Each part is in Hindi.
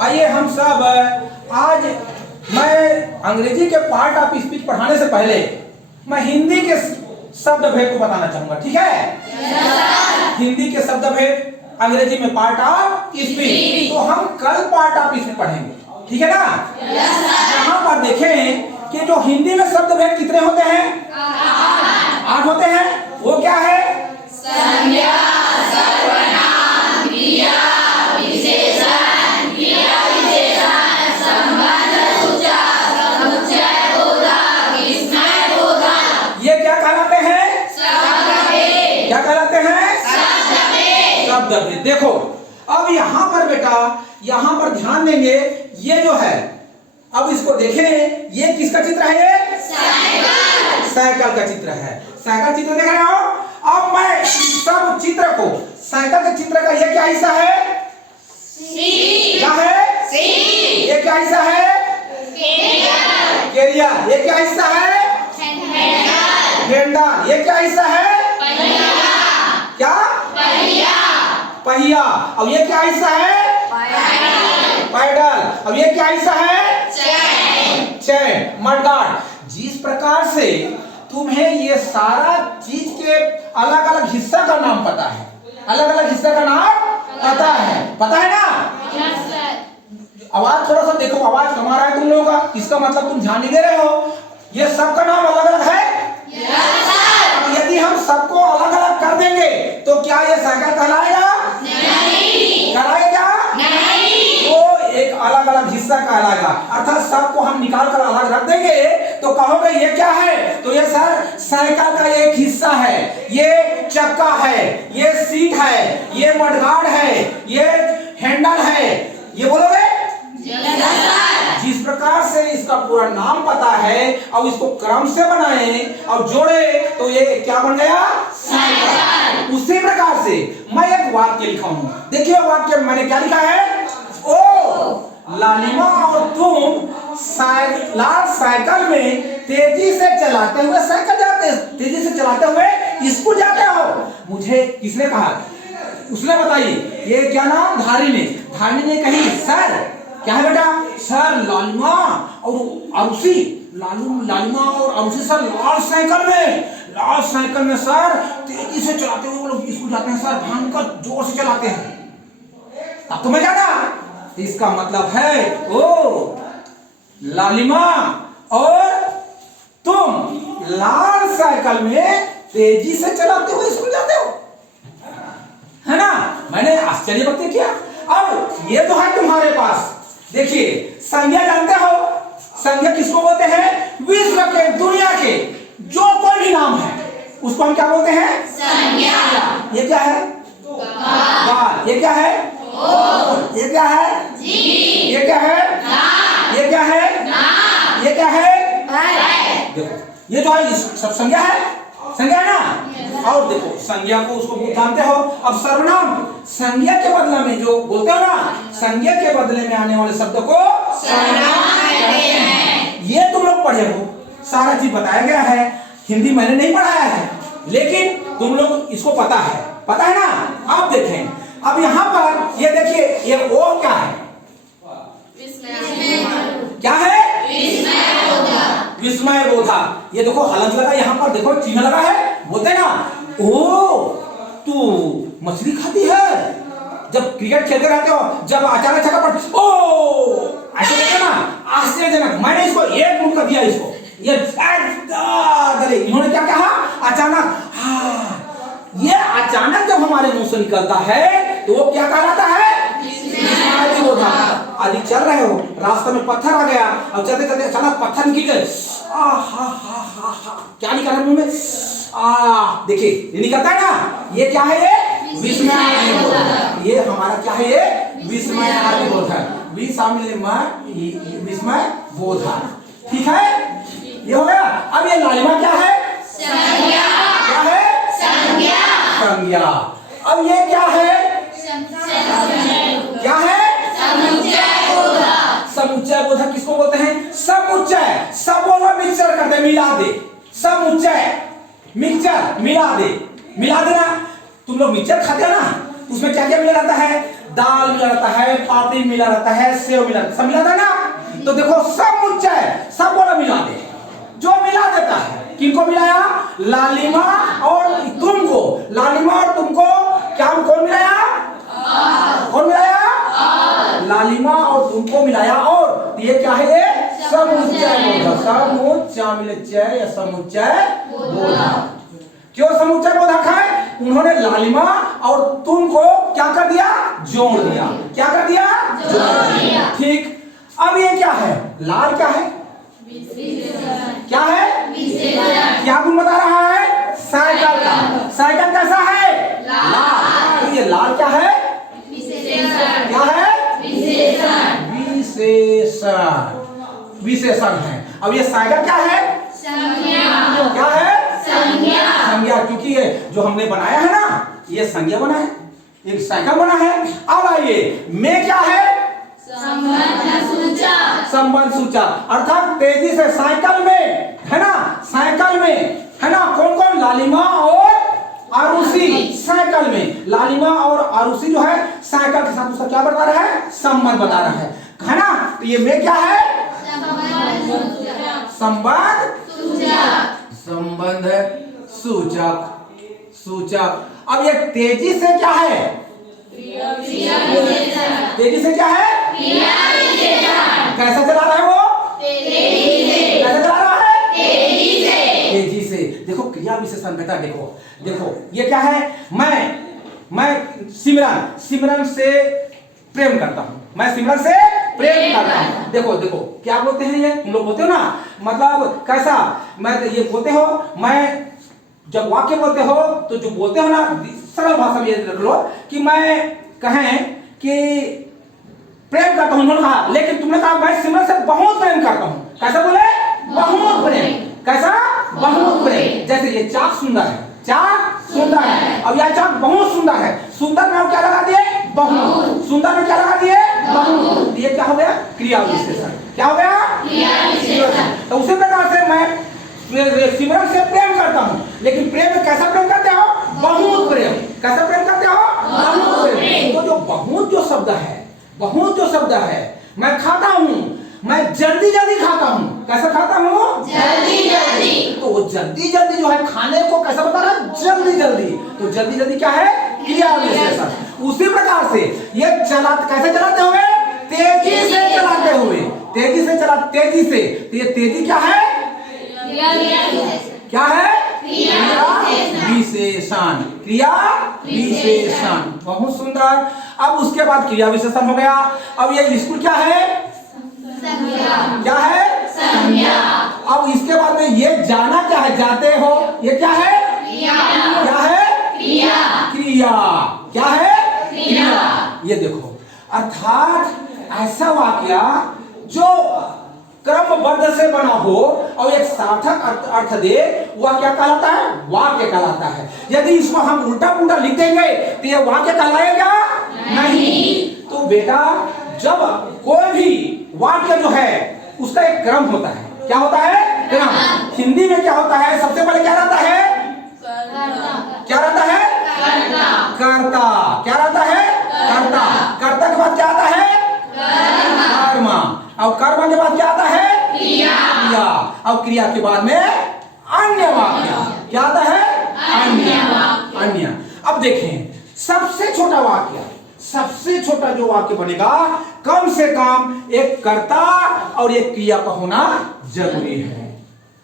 आइए हम सब आज मैं अंग्रेजी के पार्ट ऑफ स्पीच पढ़ाने से पहले मैं हिंदी के शब्द भेद को बताना चाहूंगा। ठीक है? हिंदी के शब्द भेद अंग्रेजी में पार्ट ऑफ स्पीच, तो हम कल पार्ट ऑफ स्पीच पढ़ेंगे। ठीक है ना? यहाँ पर देखें कि जो हिंदी में शब्द भेद कितने होते हैं? 8 होते हैं। वो क्या है? संज्ञा, सर्वनाम, क्रिया, विशेषण, क्रिया विशेषण, संबंध सूचक, समुच्चय बोधक, विस्मय बोधक। ये क्या कहलाते हैं? शब्द भेद। क्या कहलाते हैं? शब्द भेद। शब्द भेद। देखो अब यहाँ पर बेटा, यहाँ पर ध्यान देंगे, ये जो है, अब इसको देखें, ये किसका चित्र है? ये साइकिल। साइकिल का चित्र है। साइकिल चित्र देख रहे हो? अब मैं सब चित्र को, साइकिल के चित्र का ये क्या हिस्सा है? सीट। क्या है? सीट। ये क्या हिस्सा है? कैरियर। कैरियर। ये क्या हिस्सा है? हैंडल। हैंडल। ये क्या हिस्सा है? पहिया। क्या? पहिया। पहिया। अब ये क्या हिस्सा है? पैडल। पैडल। अब ये क्या हिस्सा है? चैन। चैन, मडगार्ड। जिस प्रकार से तुम्हें ये सारा चीज के अलग अलग हिस्सा का नाम पता है, अलग अलग हिस्सा का नाम पता है ना? Yes sir. आवाज थोड़ा सा देखो, आवाज कम आ रहा है तुम लोगों का, इसका मतलब तुम ध्यान नहीं दे रहे हो। ये सबका नाम अलग अलग है। Yes sir. यदि हम सबको अलग अलग कर देंगे तो क्या ये साइकिल कहलाएगा? नहीं। कहलाएगा? नहीं। तो एक अलग अलग हिस्सा कहलाएगा। अर्थात सबको हम निकाल कर अलग रख देंगे तो कहोगे ये क्या है? तो ये सर साइकिल का एक हिस्सा है, ये चक्का है, ये सीट है, ये मडगार्ड है, ये हैंडल है, ये बोलोगे? Yes sir. जिस प्रकार से इसका पूरा नाम पता है और इसको क्रम से बनाए और जोड़े तो ये क्या बन गया? साइकिल। उसी प्रकार से मैं एक वाक्य लिखा हूं। देखिए वाक्य में मैंने क्या लिखा है? ओ लालिमा और तुम लाल साइकिल में तेजी से चलाते हुए साइकिल जाते, तेजी से चलाते हुए स्कूल जाते हो। मुझे किसने कहा? उसने बताई। ये क्या नाम? धारिणी ने कही सर क्या है बेटा? सर लालिमा और अरुषि, लालिमा और अरुषि सर लाल साइकिल में सर तेजी से चलाते हुए वो लोग स्कूल जाते हैं सर, भयंकर जोर से चलाते हैं। तब तुम्हें जाना, इसका मतलब है ओ लालिमा और तुम लाल साइकिल में तेजी से चलाते हुए स्कूल जाते हो, है ना? मैंने आश्चर्य व्यक्त किया। अब ये तो है तुम्हारे पास। देखिए संज्ञा जानते हो? संज्ञा किसको बोलते हैं? विश्व के, दुनिया के जो कोई भी नाम है उसको हम क्या बोलते हैं? संज्ञा। ये क्या है? बाल। ये क्या है? ओठ। ये क्या है? जीभ। ये क्या है? नाक। ये क्या है? नाक। ये क्या है? पैर। देखो ये जो है सब संज्ञा है, संज्ञा है ना? और देखो संज्ञा को उसको जानते हो। अब सर्वनाम, संज्ञा के बदले में जो बोलते हो ना, संज्ञा के बदले में आने वाले शब्द को सर्वनाम कहते हैं। ये तुम लोग पढ़े हो, सारा चीज बताया गया है। हिंदी मैंने नहीं पढ़ाया है, लेकिन तुम लोग इसको पता है ना? आप देखें, अब यहाँ पर ये देखिए, ये ओ क्या है? क्या है? विस्मय बोधा। ये देखो हलंत लगा, यहाँ पर देखो चिन्ह लगा है। बोलते ना ओ तू मछली खाती है। जब क्रिकेट खेलते रहते हो, जब अचानक छक्का पड़ ओ ऐसे देखो ना, आश्चर्यजनक। मैंने इसको एक मुंह कर दिया, इसको ये गले। इन्होंने क्या कहा? अचानक। हाँ, ये अचानक जब हमारे मुंह से निकलता है तो वो क्या कहलाता है? विस्मय बोधा। आदि चल रहे हो, रास्ते में पत्थर आ गया, अब चलते चलते अचानक पत्थर निकल गए। क्या निकला मुंह में? देखिए ये निकलता है ना, ये क्या है? ये विस्मय बोधक। ये हमारा क्या है? ये विस्मय बोधक। वी शामिल विस्मय बोधक। ठीक है, ये हो गया। अब ये लालिमा क्या है? संज्ञा। क्या है? संज्ञा। अब ये क्या है? क्या है? समुच्चय बोधक किसको बोलते हैं? समुच्चय। सब बोलो मिक्सचर करते, मिला दे। समुच्चय, मिक्सचर, मिला देना। तुम लोग मिक्सचर खाते हो ना, उसमें क्या क्या मिला जाता है? दाल मिला रहता है, पापड़ी मिला रहता है, सेव मिला, सब मिला था ना। तो देखो समुच्चय, सब बोला मिला दे, जो मिला देता है। किनको मिलाया? लालिमा और तुमको। लालिमा और तुमको क्या कौन मिलाया? कौन मिलाया? लालिमा और तुमको मिलाया। और ये क्या है? ये समुच्चय बोधा। समुच्चय या समुच्चय बोधा। क्यों समुच्चय बोधक है? उन्होंने लालिमा और तुमको क्या कर दिया? जोड़ दिया। क्या कर दिया? जोड़ दिया। ठीक। अब ये क्या है? लाल क्या है? क्या है? क्या गुण बता रहा है? साइकिल का। साइकिल कैसा है? लाल। तो ये लाल क्या है? क्या है? विशेषण। विशेषण है। अब ये साइकिल क्या है? क्या है? संज्ञा। क्योंकि ये जो हमने बनाया है ना, ये संज्ञा बना है, एक साइकिल बना है। अब आइए, में क्या है? संबंध सूचक। अर्थात तेजी से साइकिल में, है ना, साइकिल में, है ना, कौन कौन? लालिमा और आरुषि। साइकिल में लालिमा और आरुषि जो है साइकिल के साथ उसका क्या बता रहा है? संबंध बता रहा है ना। तो ये में क्या है? संबंध संबंध सूचक। सूचक। अब ये तेजी से क्या है? तेजी से क्या है? कैसे चला रहा है वो? कैसे चला रहा है? तेजी से। देखो क्रिया विशेषण बेटा, देखो देखो ये क्या है? मैं सिमरन से प्रेम करता हूं। मैं सिमरन से प्रेम करता हूं। देखो देखो क्या बोलते हैं ये, तुम लोग बोलते हो ना, मतलब कैसा? मैं ये बोलते हो, मैं जब वाक्य बोलते हो तो जो बोलते हो ना, सरल भाषा में ये रख लो कि मैं कहें कि प्रेम करता हूं, उन्होंने कहा, लेकिन तुमने कहा मैं सिमरन से बहुत प्रेम करता हूं। कैसा बोले? बहुत प्रेम। कैसा? बहुत प्रेम। जैसे ये चाक सुंदर है, चाक सुंदर है। अब यह चाक बहुत सुंदर है। सुंदर में क्या लगा दिए? बहुत। सुंदर में क्या लगा दिए? बहुत। ये क्या हो गया? क्रिया विशेषण। क्या हो गया? क्रिया विशेषण। तो उसी प्रकार से मैं सिमरन से प्रेम करता हूं, लेकिन प्रेम में कैसा प्रेम करते हो? बहुत प्रेम। कैसा प्रेम करते हो? बहुत प्रेम। तो जो बहुत जो शब्द है, बहुत जो शब्द है, मैं खाता हूं, मैं जल्दी जल्दी खाता हूं। कैसा खाता हूं? जल्दी जल्दी। तो वो जल्दी जल्दी जो है खाने को कैसा बता रहा है? जल्दी जल्दी। तो जल्दी जल्दी क्या है? क्रिया विशेषण। उसी प्रकार से ये कैसे चलाते हुए? तेजी से चलाते हुए। तेजी से चला, तेजी से। तो ये तेजी क्या है? क्या है? क्रिया विशेषण। क्रिया विशेषण। बहुत सुंदर। अब उसके बाद क्रिया विशेषण हो गया। अब ये स्कूल क्या है? क्या है? संज्ञा। अब इसके बाद में ये जाना क्या है? जाते हो, ये क्या है? क्या है? क्रिया। क्रिया। क्या है? क्रिया। ये देखो, अर्थात ऐसा वाक्य जो क्रमबद्ध से बना हो और एक सार्थक अर्थ दे, वह क्या कहलाता है? वाक्य कहलाता है। यदि इसको हम उल्टा पुल्टा लिख देंगे तो यह वाक्य कहलाएगा नहीं। तो बेटा, जब कोई भी वाक्य जो है उसका एक क्रम होता है। क्या होता है? क्रम। हिंदी में क्या होता है? सबसे पहले क्या रहता है? क्या रहता है? कर्ता। क्या रहता है? कर्ता। कर्ता के बाद क्या आता है? कर्म। और कर्म के बाद क्या आता है? क्रिया। और क्रिया के बाद में अन्य वाक्य। क्या आता है? अन्य। अब देखें, सबसे छोटा वाक्य, सबसे छोटा जो वाक्य बनेगा, कम से कम एक कर्ता और एक क्रिया का होना जरूरी है।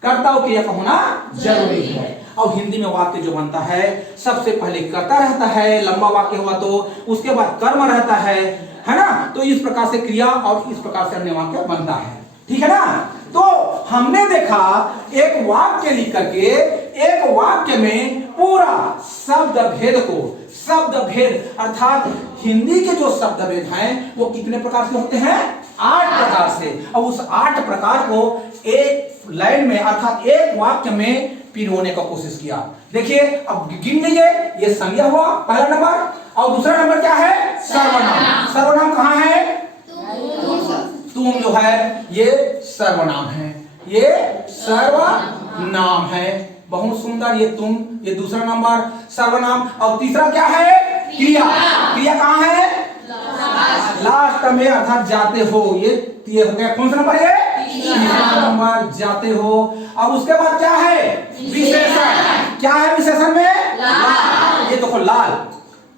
कर्ता और क्रिया का होना जरूरी है। और हिंदी में वाक्य जो बनता है, सबसे पहले कर्ता रहता है, लंबा वाक्य हुआ तो, उसके बाद कर्म रहता है ना। तो इस प्रकार से क्रिया और इस प्रकार से अन्य वाक्य बनता है। ठीक है ना। तो हमने देखा एक वाक्य लिख करके, एक वाक्य में पूरा शब्द भेद को, शब्द भेद अर्थात हिंदी के जो शब्द भेद हैं वो कितने प्रकार से होते हैं? 8 प्रकार से। और उस 8 प्रकार को एक लाइन में अर्थात एक वाक्य में पिरोने का कोशिश किया। देखिए, अब गिन लीजिए। ये संज्ञा हुआ पहला नंबर, और दूसरा नंबर क्या है? सर्वनाम। सर्वनाम कहाँ है? तुम जो है ये सर्वनाम है। ये सर्वनाम है। बहुत सुंदर। ये तुम, ये दूसरा नंबर सर्वनाम। और तीसरा क्या है? क्रिया। क्रिया कहाँ है? लास्ट में अर्थात जाते हो, ये हो गया कौन सा नंबर है? तीसरा नंबर, जाते हो। अब उसके बाद क्या है? विशेषण। क्या है विशेषण में? लाल। ये देखो लाल,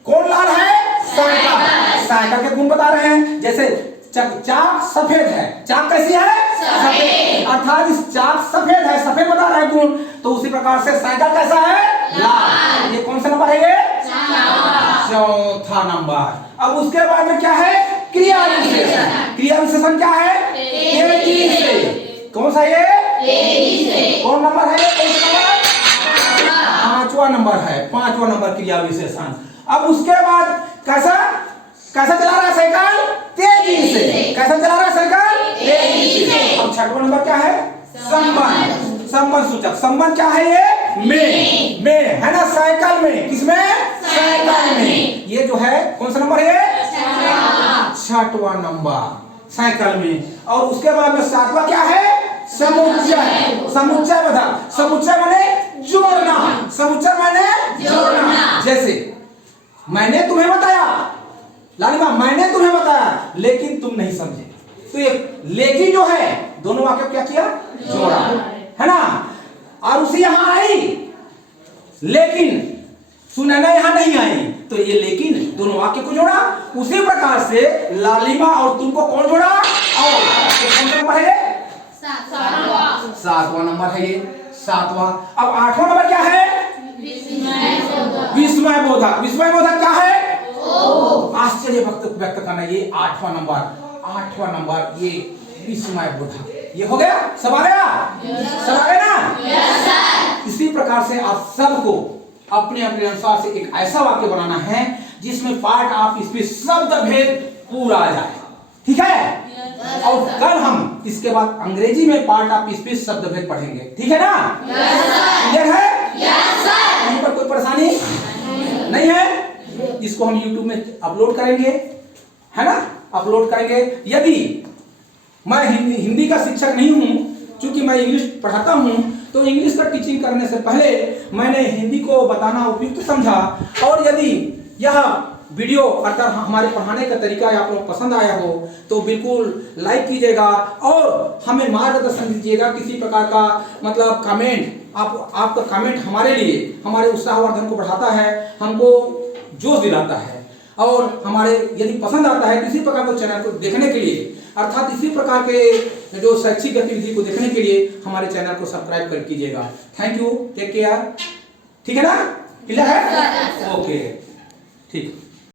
कौन लाल है? साइकिल। साइकिल के गुण बता रहे हैं, जैसे चाक सफेद है, चाक कैसी है? सफेद, अर्थात इस चाक सफेद है, सफेद बता रहा है गुण। तो उसी प्रकार से साइकिल कैसा है? लाल। ये कौन सा नंबर है? ये चौथा नंबर। अब उसके बाद में क्या है? क्रिया विशेषण। क्रिया विशेषण क्या है? तेजी से। कौन सा ये? तेजी से। कौन नंबर है? कौन सा नंबर? पांचवा नंबर है, पांचवा नंबर क्रिया विशेषण। अब उसके बाद कैसा कैसा चला रहा है साइकिल? तेजी से। कैसा चला रहा है साइकिल? तेजी से। अब छठवां नंबर क्या है? संबंध। संबंध सूचक। संबंध क्या है? ये में है ना, साइकिल में। किसमें? साइकिल में। ये जो है कौन सा नंबर है? छठवां नंबर साइकिल में। और उसके बाद में सातवां क्या है? समुच्चय। समुच्चय बता, समुच्चय माने जोड़ना। समुच्चय माने जोड़ना। जैसे मैंने तुम्हें बताया, लालिमा मैंने तुम्हें बताया लेकिन तुम नहीं समझे, तो ये लेकिन जो है दोनों वाक्य क्या किया? जोड़ा, है ना। और उसी यहां आई लेकिन सुनैना यहां नहीं आई, तो ये लेकिन दोनों वाक्य को जोड़ा। उसी प्रकार से लालिमा और तुमको कौन जोड़ा? और कौन सा नंबर है? सातवां नंबर है ये, सातवां। अब आठवां नंबर क्या है? विस्मय बोधक। विस्मय बोधक क्या है? आश्चर्य व्यक्त करना, ये आठवां नंबर। आठवां नंबर ये विस्मय बोधक। ये हो गया, सब आ गया? सब आ गया ना? इसी प्रकार से आप सबको अपने अपने अनुसार से एक ऐसा वाक्य बनाना है जिसमें पार्ट ऑफ स्पीच शब्द भेद पूरा आ जाए, ठीक है? और कल हम इसके बाद अंग्रेजी में पार्ट ऑफ स्पीच शब्द भेद पढ़ेंगे, ठीक है ना? क्लियर है? कहीं पर कोई परेशानी नहीं है? इसको हम YouTube में अपलोड करेंगे, है ना? अपलोड करेंगे। यदि मैं हिंदी का शिक्षक नहीं हूं, क्योंकि मैं इंग्लिश पढ़ाता हूं, तो इंग्लिश का टीचिंग करने से पहले मैंने हिंदी को बताना उपयुक्त समझा। और यदि यह वीडियो अगर हमारे पढ़ाने का तरीका आप लोग पसंद आया हो तो बिल्कुल लाइक कीजिएगा और हमें मार्गदर्शन दीजिएगा। किसी प्रकार का मतलब कमेंट, आपका कमेंट हमारे लिए हमारे उत्साहवर्धन को बढ़ाता है, हमको जोश दिलाता है। और हमारे यदि पसंद आता है किसी प्रकार के चैनल को देखने के लिए, अर्थात इसी प्रकार के जो शैक्षिक गतिविधि को देखने के लिए हमारे चैनल को सब्सक्राइब कर कीजिएगा। थैंक यू, टेक केयर, ठीक है ना? क्लियर है? ओके, ठीक।